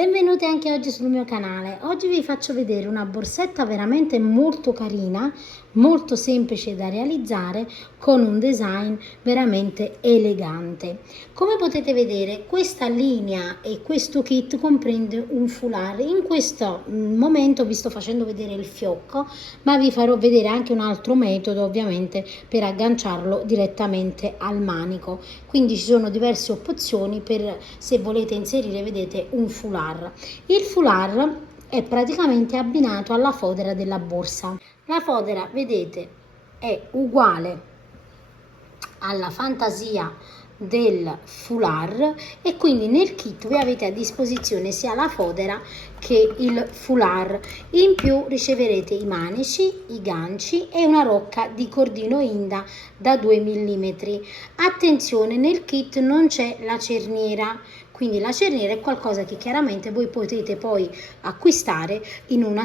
Benvenuti anche oggi sul mio canale. Oggi vi faccio vedere una borsetta veramente molto carina, molto semplice da realizzare, con un design veramente elegante. Come potete vedere, questa linea e questo kit comprende un foulard. In questo momento vi sto facendo vedere il fiocco, ma vi farò vedere anche un altro metodo, ovviamente, per agganciarlo direttamente al manico. Quindi ci sono diverse opzioni per se volete inserire, vedete, un foulard. Il foulard è praticamente abbinato alla fodera della borsa. La fodera, vedete, è uguale alla fantasia del foulard e quindi nel kit vi avete a disposizione sia la fodera che il foulard. In più riceverete i manici, i ganci e una rocca di cordino Inda da 2 mm. Attenzione, nel kit non c'è la cerniera, quindi la cerniera è qualcosa che chiaramente voi potete poi acquistare in una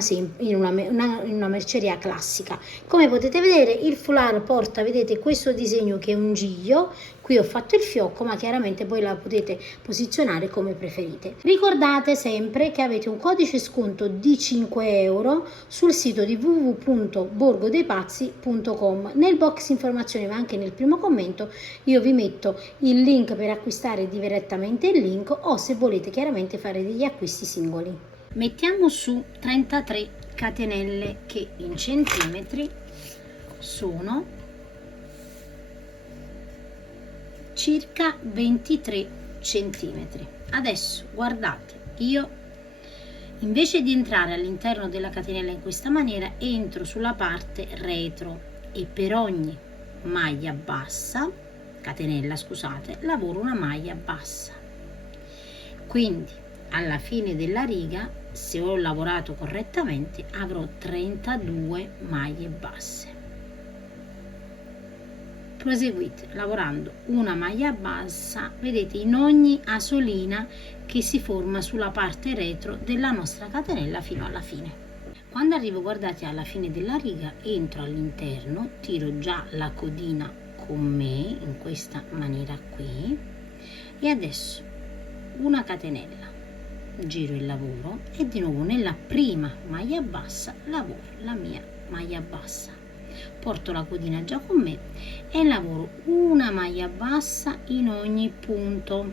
merceria classica. Come potete vedere, il foulard porta, vedete, questo disegno che è un giglio. Qui ho fatto il fiocco, ma chiaramente voi la potete posizionare come preferite. Ricordate sempre che avete un codice sconto di 5 euro sul sito di www.borgodeipazzi.com. Nel box informazioni, ma anche nel primo commento, io vi metto il link per acquistare direttamente il link, o se volete chiaramente fare degli acquisti singoli. Mettiamo su 33 catenelle che in centimetri sono circa 23 centimetri. Adesso guardate, io invece di entrare all'interno della catenella in questa maniera entro sulla parte retro e per ogni maglia bassa, catenella scusate, lavoro una maglia bassa. Quindi alla fine della riga, se ho lavorato correttamente, avrò 32 maglie basse. Proseguite lavorando una maglia bassa, vedete, in ogni asolina che si forma sulla parte retro della nostra catenella fino alla fine. Quando arrivo, guardate, alla fine della riga, entro all'interno, tiro già la codina con me in questa maniera qui e adesso una catenella, giro il lavoro e di nuovo nella prima maglia bassa lavoro la mia maglia bassa, porto la codina già con me e lavoro una maglia bassa in ogni punto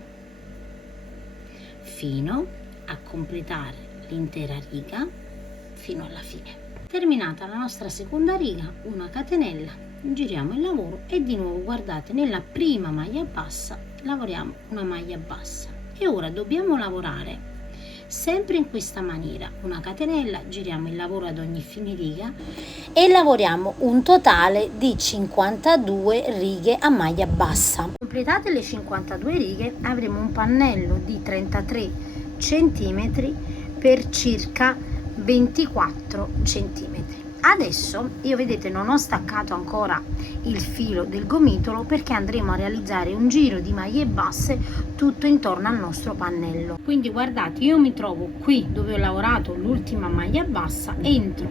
fino a completare l'intera riga fino alla fine. Terminata la nostra seconda riga, una catenella, giriamo il lavoro e di nuovo, guardate, nella prima maglia bassa lavoriamo una maglia bassa. E ora dobbiamo lavorare sempre in questa maniera, una catenella, giriamo il lavoro ad ogni fine riga e lavoriamo un totale di 52 righe a maglia bassa. Completate le 52 righe avremo un pannello di 33 cm per circa 24 cm. Adesso io, vedete, non ho staccato ancora il filo del gomitolo perché andremo a realizzare un giro di maglie basse tutto intorno al nostro pannello. Quindi guardate, io mi trovo qui dove ho lavorato l'ultima maglia bassa, entro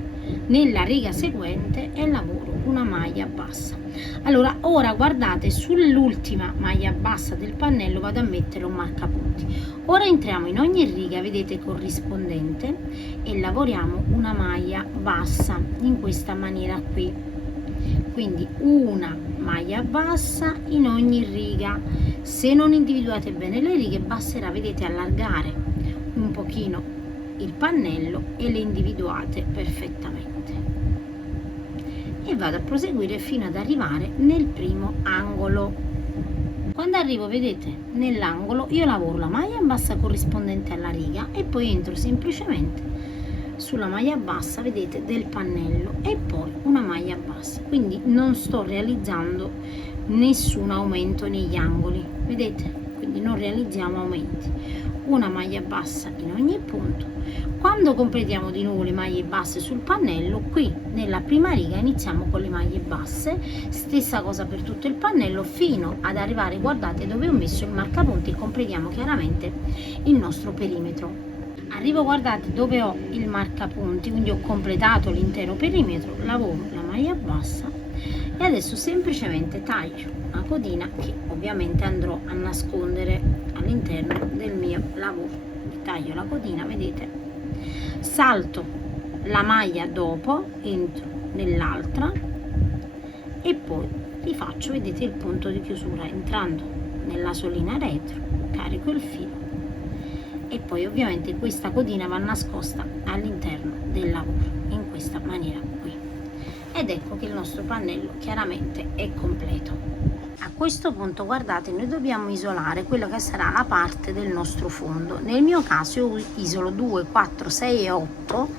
nella riga seguente e lavoro una maglia bassa. Allora ora guardate, sull'ultima maglia bassa del pannello vado a mettere un marcapunti. Ora entriamo in ogni riga, vedete, corrispondente e lavoriamo una maglia bassa in questa maniera qui. Quindi una maglia bassa in ogni riga. Se non individuate bene le righe, basterà, vedete, allargare un pochino il pannello e le individuate perfettamente. E vado a proseguire fino ad arrivare nel primo angolo. Quando arrivo, vedete, nell'angolo io lavoro la maglia bassa corrispondente alla riga e poi entro semplicemente sulla maglia bassa, vedete, del pannello e poi una maglia bassa. Quindi non sto realizzando nessun aumento negli angoli, vedete, quindi non realizziamo aumenti. Una maglia bassa in ogni punto. Quando completiamo di nuovo le maglie basse sul pannello, qui nella prima riga iniziamo con le maglie basse, stessa cosa per tutto il pannello fino ad arrivare, guardate, dove ho messo il marcapunti e completiamo chiaramente il nostro perimetro. Arrivo, guardate, dove ho il marcapunti, quindi ho completato l'intero perimetro, lavoro la maglia bassa e adesso semplicemente taglio una codina che ovviamente andrò a nascondere all'interno del mio lavoro. taglio la codina, vedete, salto la maglia dopo, entro nell'altra e poi rifaccio, vedete, il punto di chiusura entrando nella solina retro, carico il filo e poi ovviamente questa codina va nascosta all'interno del lavoro in questa maniera qui, ed ecco che il nostro pannello chiaramente è completo. A questo punto, guardate, noi dobbiamo isolare quella che sarà la parte del nostro fondo. Nel mio caso io isolo 2, 4, 6 e 8,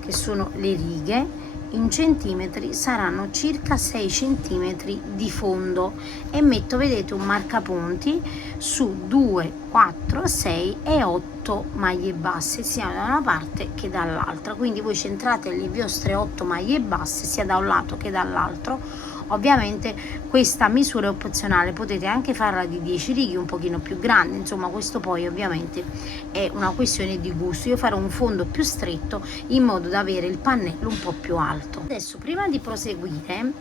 che sono le righe. In centimetri saranno circa 6 centimetri di fondo e metto, vedete, un marcapunti su 2, 4, 6 e 8 maglie basse sia da una parte che dall'altra, quindi voi centrate le vostre 8 maglie basse sia da un lato che dall'altro. Ovviamente questa misura è opzionale, potete anche farla di 10 righe un pochino più grande, insomma questo poi ovviamente è una questione di gusto. Io farò un fondo più stretto in modo da avere il pannello un po' più alto. Adesso, prima di proseguire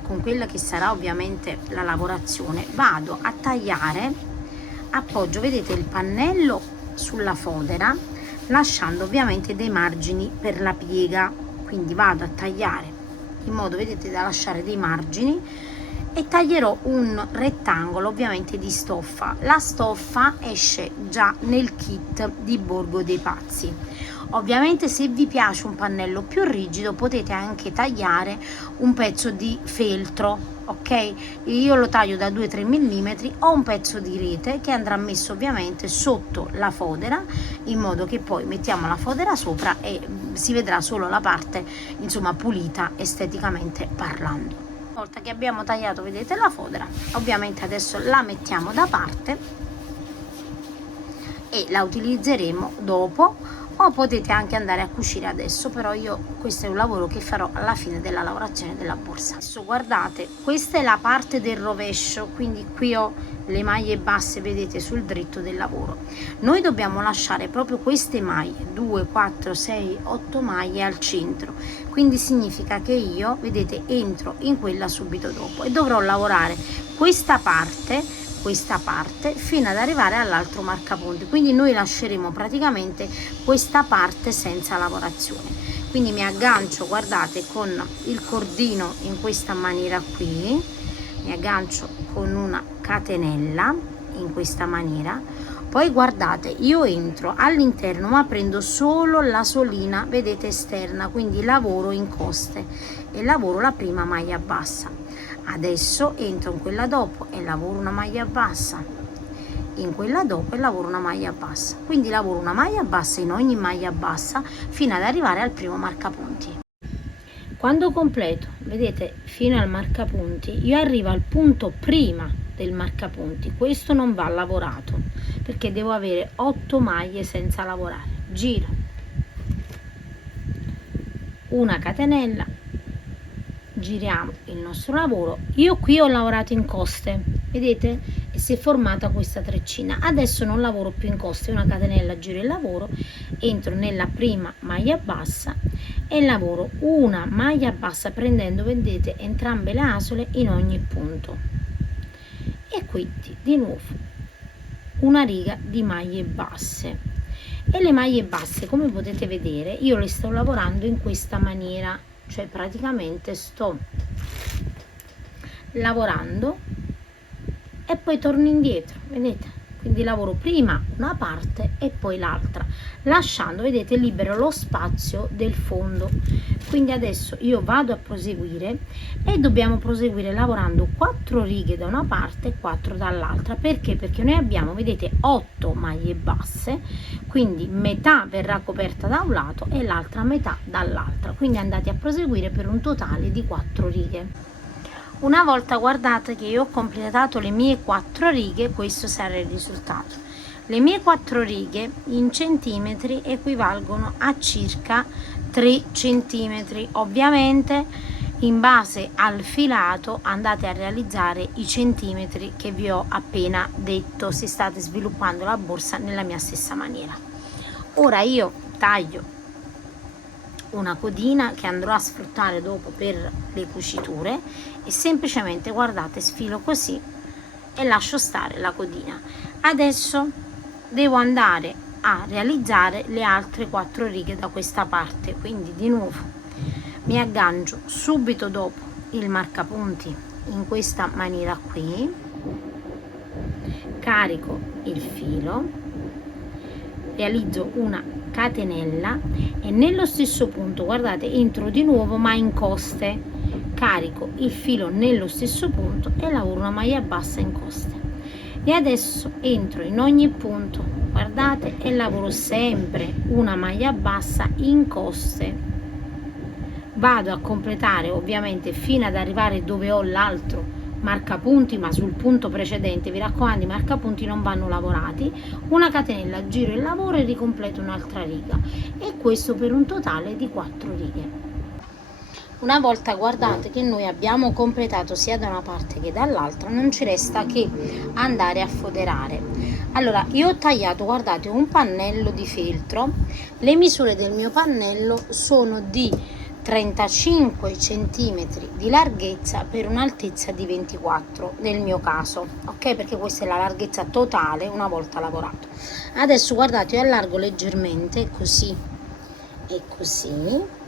con quella che sarà ovviamente la lavorazione, vado a tagliare, appoggio, vedete, il pannello sulla fodera lasciando ovviamente dei margini per la piega, quindi vado a tagliare in modo, vedete, da lasciare dei margini e taglierò un rettangolo ovviamente di stoffa. La stoffa esce già nel kit di Borgo dei Pazzi. Ovviamente se vi piace un pannello più rigido potete anche tagliare un pezzo di feltro, ok? Io lo taglio da 2-3 mm, o un pezzo di rete che andrà messo ovviamente sotto la fodera, in modo che poi mettiamo la fodera sopra e si vedrà solo la parte, insomma, pulita esteticamente parlando. Una volta che abbiamo tagliato, vedete, la fodera, ovviamente adesso la mettiamo da parte e la utilizzeremo dopo, o potete anche andare a cucire adesso, però io questo è un lavoro che farò alla fine della lavorazione della borsa. Adesso guardate, questa è la parte del rovescio, quindi qui ho le maglie basse, vedete, sul dritto del lavoro. Noi dobbiamo lasciare proprio queste maglie 2, 4, 6, 8 maglie al centro, quindi significa che io, vedete, entro in quella subito dopo e dovrò lavorare questa parte fino ad arrivare all'altro marcapunti, quindi noi lasceremo praticamente questa parte senza lavorazione. Quindi mi aggancio, guardate, con il cordino in questa maniera qui, mi aggancio con una catenella in questa maniera, poi guardate, io entro all'interno ma prendo solo la solina, vedete, esterna, quindi lavoro in coste e lavoro la prima maglia bassa. Adesso entro in quella dopo e lavoro una maglia bassa, in quella dopo e lavoro una maglia bassa, quindi lavoro una maglia bassa in ogni maglia bassa fino ad arrivare al primo marcapunti. Quando completo, vedete, fino al marcapunti, io arrivo al punto prima del marcapunti. Questo non va lavorato perché devo avere 8 maglie senza lavorare. Giro, una catenella, giriamo il nostro lavoro. Io qui ho lavorato in coste, vedete, e si è formata questa treccina. Adesso non lavoro più in coste, una catenella, giro il lavoro, entro nella prima maglia bassa e lavoro una maglia bassa prendendo, vedete, entrambe le asole in ogni punto, e quindi di nuovo una riga di maglie basse. E le maglie basse, come potete vedere, io le sto lavorando in questa maniera, cioè praticamente sto lavorando e poi torno indietro, vedete, quindi lavoro prima una parte e poi l'altra, lasciando, vedete, libero lo spazio del fondo. Quindi adesso io vado a proseguire e dobbiamo proseguire lavorando 4 righe da una parte e 4 dall'altra. Perché? Perché noi abbiamo, vedete, 8 maglie basse, quindi metà verrà coperta da un lato e l'altra metà dall'altra, quindi andate a proseguire per un totale di 4 righe. Una volta, guardate, che io ho completato le mie 4 righe, questo sarà il risultato. Le mie 4 righe in centimetri equivalgono a circa 3 centimetri. Ovviamente in base al filato andate a realizzare i centimetri che vi ho appena detto se state sviluppando la borsa nella mia stessa maniera. Ora io taglio una codina che andrò a sfruttare dopo per le cuciture e semplicemente, guardate, sfilo così e lascio stare la codina. Adesso devo andare a realizzare le altre 4 righe da questa parte. Quindi di nuovo mi aggancio subito dopo il marcapunti in questa maniera qui, carico il filo, realizzo una catenella e nello stesso punto, guardate, entro di nuovo ma in coste, carico il filo nello stesso punto e lavoro una maglia bassa in coste. E adesso entro in ogni punto, guardate, e lavoro sempre una maglia bassa in coste. Vado a completare ovviamente fino ad arrivare dove ho l'altro marcapunti, ma sul punto precedente, vi raccomando, i marcapunti non vanno lavorati, una catenella, giro il lavoro e ricompleto un'altra riga, e questo per un totale di 4 righe. Una volta, guardate, che noi abbiamo completato sia da una parte che dall'altra, non ci resta che andare a foderare. Allora, io ho tagliato, guardate, un pannello di feltro. Le misure del mio pannello sono di 35 cm di larghezza per un'altezza di 24 nel mio caso, ok? Perché questa è la larghezza totale una volta lavorato. Adesso, guardate, io allargo leggermente così e così,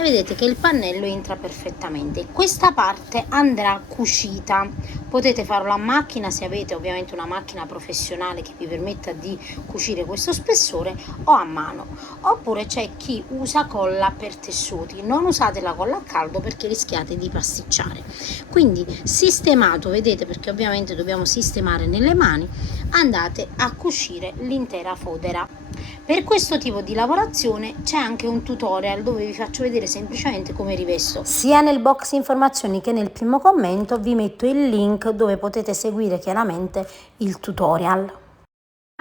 e vedete che il pannello entra perfettamente. Questa parte andrà cucita, potete farlo a macchina se avete ovviamente una macchina professionale che vi permetta di cucire questo spessore, o a mano, oppure c'è chi usa colla per tessuti. Non usate la colla a caldo perché rischiate di pasticciare. Quindi sistemato, vedete, perché ovviamente dobbiamo sistemare nelle mani, andate a cucire l'intera fodera. Per questo tipo di lavorazione c'è anche un tutorial dove vi faccio vedere semplicemente come rivesto. Sia nel box informazioni che nel primo commento vi metto il link dove potete seguire chiaramente il tutorial.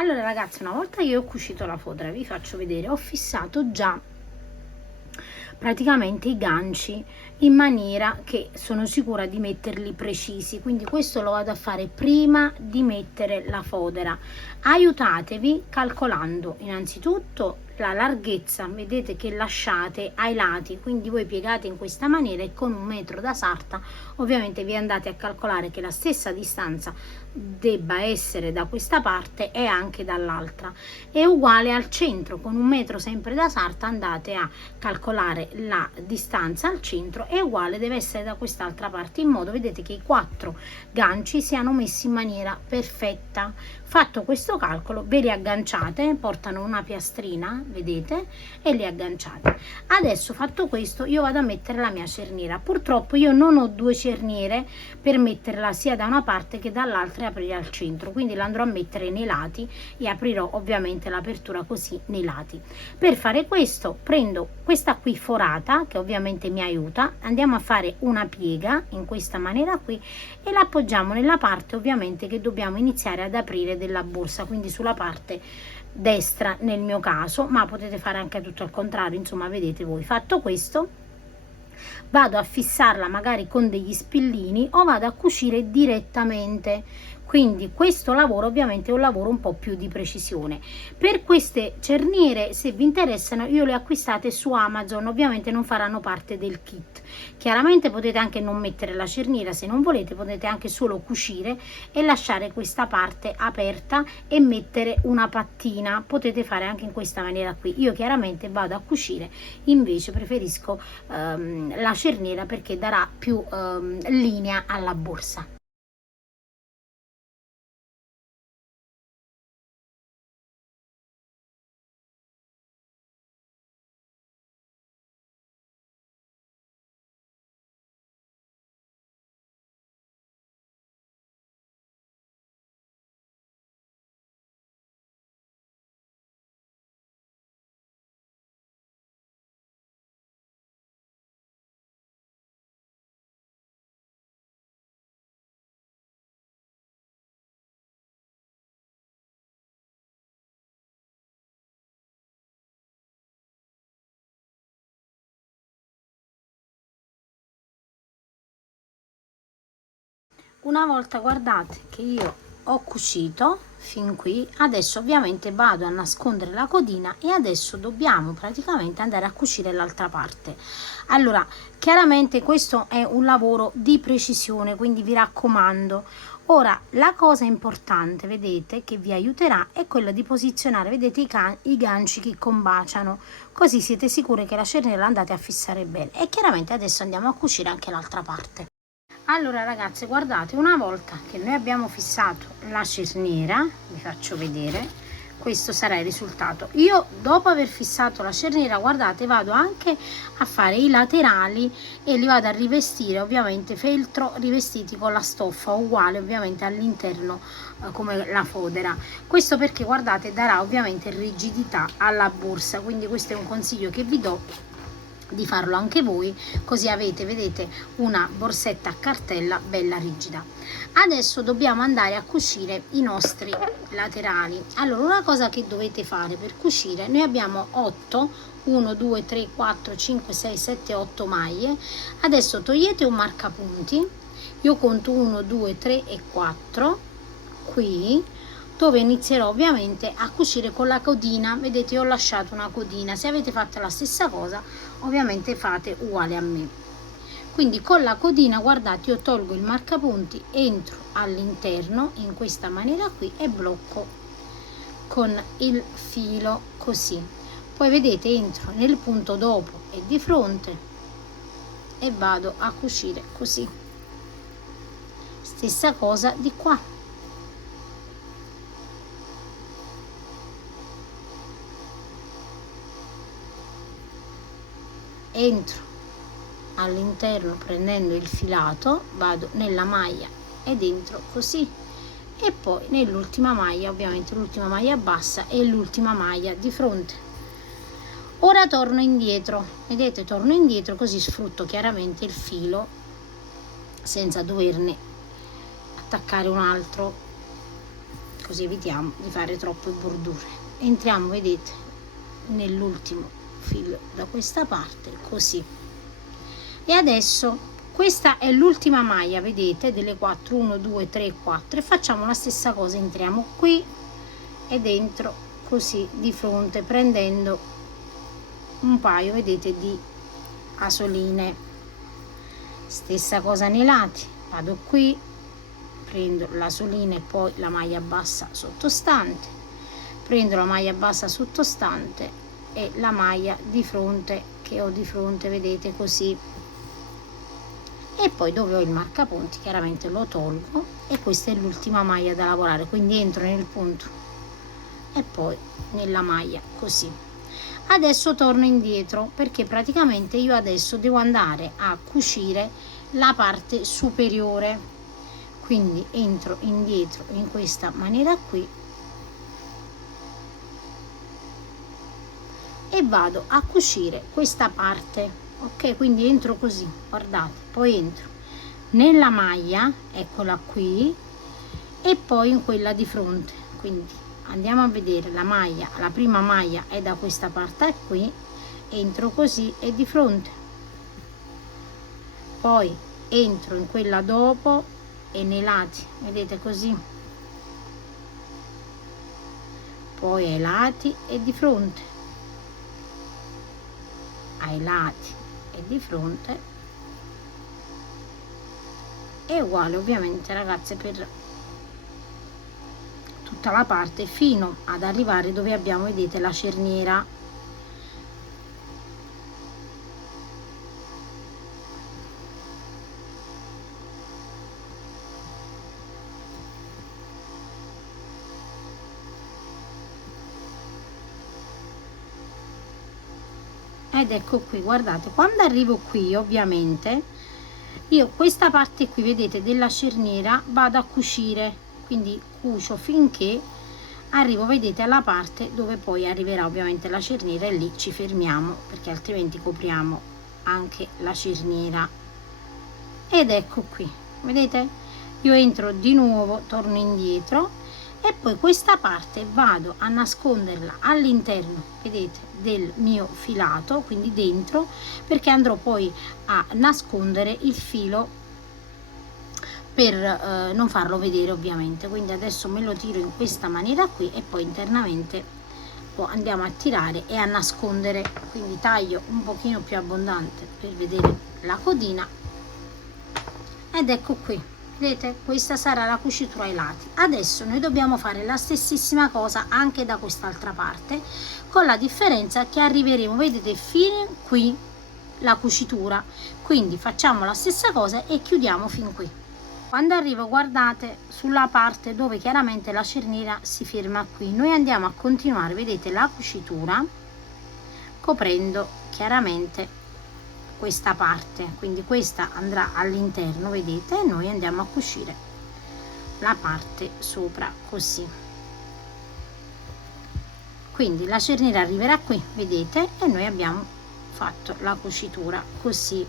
Allora ragazzi, una volta che ho cucito la fodera, vi faccio vedere, ho fissato già praticamente i ganci in maniera che sono sicura di metterli precisi, quindi questo lo vado a fare prima di mettere la fodera. Aiutatevi calcolando innanzitutto la larghezza, vedete, che lasciate ai lati, quindi voi piegate in questa maniera e con 1 metro da sarta ovviamente vi andate a calcolare che la stessa distanza debba essere da questa parte e anche dall'altra, è uguale al centro, con 1 metro sempre da sarta andate a calcolare la distanza al centro, è uguale, deve essere da quest'altra parte, in modo, vedete, che i 4 ganci siano messi in maniera perfetta. Fatto questo calcolo, ve li agganciate, portano una piastrina, vedete, e li agganciate. Adesso, fatto questo, io vado a mettere la mia cerniera. Purtroppo io non ho 2 cerniere per metterla sia da una parte che dall'altra e aprire al centro, quindi la andrò a mettere nei lati e aprirò ovviamente l'apertura così nei lati. Per fare questo prendo questa qui forata, che ovviamente mi aiuta, andiamo a fare una piega in questa maniera qui e la appoggiamo nella parte ovviamente che dobbiamo iniziare ad aprire della borsa, quindi sulla parte destra nel mio caso, ma potete fare anche tutto al contrario, insomma vedete voi. Fatto questo, vado a fissarla magari con degli spillini o vado a cucire direttamente. Quindi questo lavoro ovviamente è un lavoro un po' più di precisione. Per queste cerniere, se vi interessano, io le acquistate su Amazon, ovviamente non faranno parte del kit. Chiaramente potete anche non mettere la cerniera, se non volete potete anche solo cucire e lasciare questa parte aperta e mettere una pattina, potete fare anche in questa maniera qui. Io chiaramente vado a cucire, invece preferisco la cerniera perché darà più linea alla borsa. Una volta, guardate, che io ho cucito fin qui, adesso ovviamente vado a nascondere la codina e adesso dobbiamo praticamente andare a cucire l'altra parte. Allora, chiaramente questo è un lavoro di precisione, quindi vi raccomando, Ora la cosa importante, vedete, che vi aiuterà è quella di posizionare, vedete, i ganci che combaciano, così siete sicuri che la cerniera la andate a fissare bene. E chiaramente adesso andiamo a cucire anche l'altra parte. Allora ragazze, guardate, una volta che noi abbiamo fissato la cerniera, vi faccio vedere, questo sarà il risultato. Io dopo aver fissato la cerniera, guardate, vado anche a fare i laterali e li vado a rivestire, ovviamente feltro rivestiti con la stoffa uguale ovviamente all'interno come la fodera. Questo perché, guardate, darà ovviamente rigidità alla borsa, quindi questo è un consiglio che vi do, di farlo anche voi, così avete, vedete, una borsetta a cartella bella rigida. Adesso dobbiamo andare a cucire i nostri laterali. Allora, una cosa che dovete fare per cucire, noi abbiamo 8, 1 2 3 4 5 6 7 8 maglie. Adesso togliete un marcapunti, io conto 1 2 3 e 4 qui, dove inizierò ovviamente a cucire con la codina. Vedete, io ho lasciato una codina. Se avete fatto la stessa cosa, ovviamente fate uguale a me. Quindi con la codina, guardate, io tolgo il marcapunti, entro all'interno in questa maniera qui e blocco con il filo così. Poi vedete, entro nel punto dopo e di fronte e vado a cucire così. Stessa cosa di qua. Entro all'interno prendendo il filato, vado nella maglia ed entro così, e poi nell'ultima maglia, ovviamente l'ultima maglia bassa e l'ultima maglia di fronte. Ora torno indietro, vedete, torno indietro, così sfrutto chiaramente il filo senza doverne attaccare un altro, così evitiamo di fare troppe bordure. Entriamo, vedete, nell'ultimo filo da questa parte così. E adesso questa è l'ultima maglia, vedete, delle 4, 1 2 3 4, e facciamo la stessa cosa, entriamo qui e dentro così di fronte, prendendo un paio, vedete, di asoline. Stessa cosa nei lati, vado qui, prendo l'asolina e poi la maglia bassa sottostante, prendo la maglia bassa sottostante e la maglia di fronte che ho di fronte, vedete, così, e poi dove ho il marcapunti chiaramente lo tolgo, e questa è l'ultima maglia da lavorare, quindi entro nel punto e poi nella maglia così. Adesso torno indietro perché praticamente io adesso devo andare a cucire la parte superiore, quindi entro indietro in questa maniera qui e vado a cucire questa parte, ok? Quindi entro così, guardate, poi entro nella maglia, eccola qui, e poi in quella di fronte. Quindi andiamo a vedere la maglia, la prima maglia è da questa parte qui, entro così e di fronte, poi entro in quella dopo e nei lati, vedete, così, poi ai lati e di fronte, ai lati e di fronte, è uguale ovviamente, ragazze, per tutta la parte fino ad arrivare dove abbiamo, vedete, la cerniera. Ed ecco qui, guardate, quando arrivo qui ovviamente io questa parte qui, vedete, della cerniera vado a cucire, quindi cucio finché arrivo, vedete, alla parte dove poi arriverà ovviamente la cerniera, e lì ci fermiamo perché altrimenti copriamo anche la cerniera. Ed ecco qui, vedete, io entro di nuovo, torno indietro e poi questa parte vado a nasconderla all'interno, vedete, del mio filato, quindi dentro, perché andrò poi a nascondere il filo per non farlo vedere ovviamente. Quindi adesso me lo tiro in questa maniera qui e poi internamente lo andiamo a tirare e a nascondere, quindi taglio un pochino più abbondante per vedere la codina. Ed ecco qui, Vedete, questa sarà la cucitura ai lati. Adesso noi dobbiamo fare la stessissima cosa anche da quest'altra parte, con la differenza che arriveremo, vedete, fino qui la cucitura, quindi facciamo la stessa cosa e chiudiamo fin qui. Quando arrivo, guardate, sulla parte dove chiaramente la cerniera si ferma qui, noi andiamo a continuare, vedete, la cucitura coprendo chiaramente questa parte, quindi questa andrà all'interno, vedete, e noi andiamo a cucire la parte sopra così. Quindi la cerniera arriverà qui, vedete, e noi abbiamo fatto la cucitura così.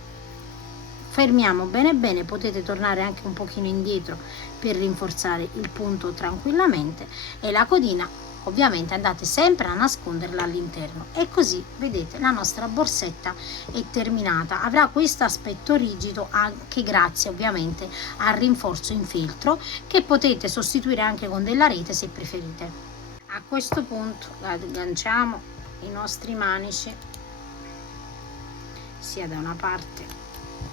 Fermiamo bene bene, potete tornare anche un pochino indietro per rinforzare il punto tranquillamente, e la codina ovviamente andate sempre a nasconderla all'interno, e così vedete la nostra borsetta è terminata. Avrà questo aspetto rigido anche grazie ovviamente al rinforzo in feltro, che potete sostituire anche con della rete se preferite. A questo punto agganciamo i nostri manici sia da una parte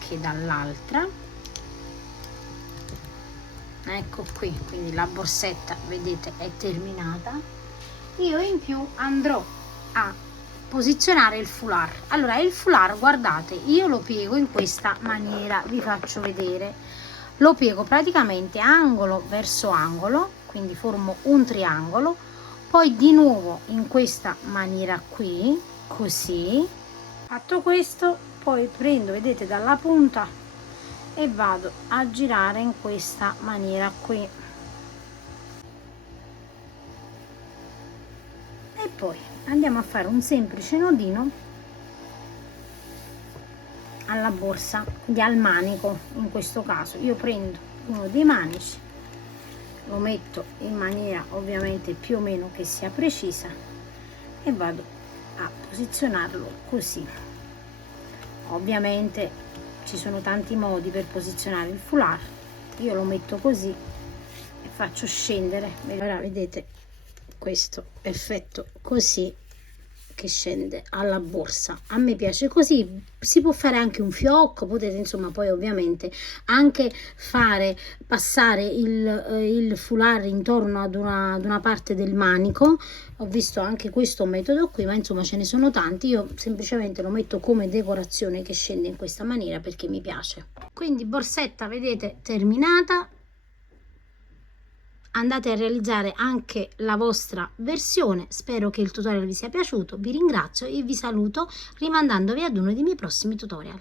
che dall'altra. Ecco qui, quindi la borsetta vedete è terminata. Io in più andrò a posizionare il foulard. Allora, il foulard, guardate, io lo piego in questa maniera, vi faccio vedere. Lo piego praticamente angolo verso angolo, quindi formo un triangolo, poi di nuovo in questa maniera qui, così. Fatto questo, poi prendo, vedete, dalla punta e vado a girare in questa maniera qui. E poi andiamo a fare un semplice nodino alla borsa, quindi al manico. In questo caso io prendo uno dei manici, lo metto in maniera ovviamente più o meno che sia precisa e vado a posizionarlo così. Ovviamente ci sono tanti modi per posizionare il foulard, io lo metto così e faccio scendere. Ora vedete questo effetto così che scende alla borsa. A me piace così, si può fare anche un fiocco, potete insomma poi ovviamente anche fare passare il foulard intorno ad una parte del manico. Ho visto anche questo metodo qui, ma insomma ce ne sono tanti. Io semplicemente lo metto come decorazione che scende in questa maniera perché mi piace. Quindi borsetta, vedete, terminata. Andate a realizzare anche la vostra versione. Spero che il tutorial vi sia piaciuto, vi ringrazio e vi saluto rimandandovi ad uno dei miei prossimi tutorial.